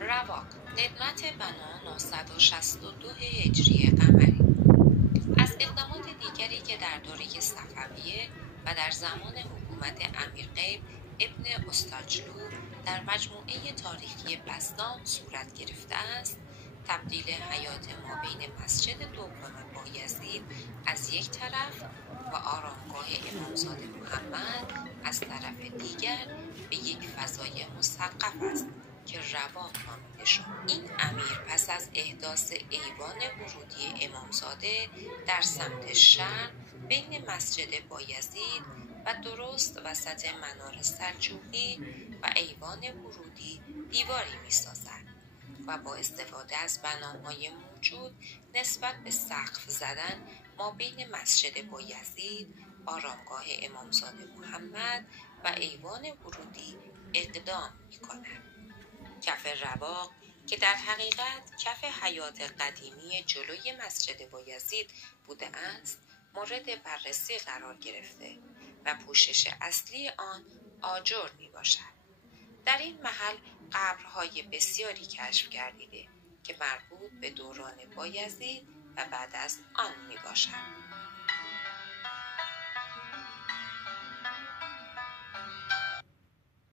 رواق ندمت بنا 962 هجری قمری. از اقدامات دیگری که در دوره صفویه و در زمان حکومت امیرقیب ابن استاجلو در مجموعه تاریخی بسطام صورت گرفته است، تبدیل حیات مابین مسجد دوم بایزید از یک طرف و آرامگاه امامزاده محمد از طرف دیگر به یک فضای مسقف است که رواق نامیده شد. این امیر پس از احداث ایوان ورودی امامزاده در سمت شرق بین مسجد بایزید و درست وسط منار سلجوقی و ایوان ورودی دیواری می سازد و با استفاده از بناهای موجود نسبت به سقف زدن ما بین مسجد بایزید، آرامگاه امامزاده محمد و ایوان ورودی اقدام می کند. کف رواق که در حقیقت کف حیات قدیمی جلوی مسجد بایزید بوده است، مورد بررسی قرار گرفته و پوشش اصلی آن آجر می باشد. در این محل قبرهای بسیاری کشف گردیده که مربوط به دوران بایزید و بعد از آن می باشد.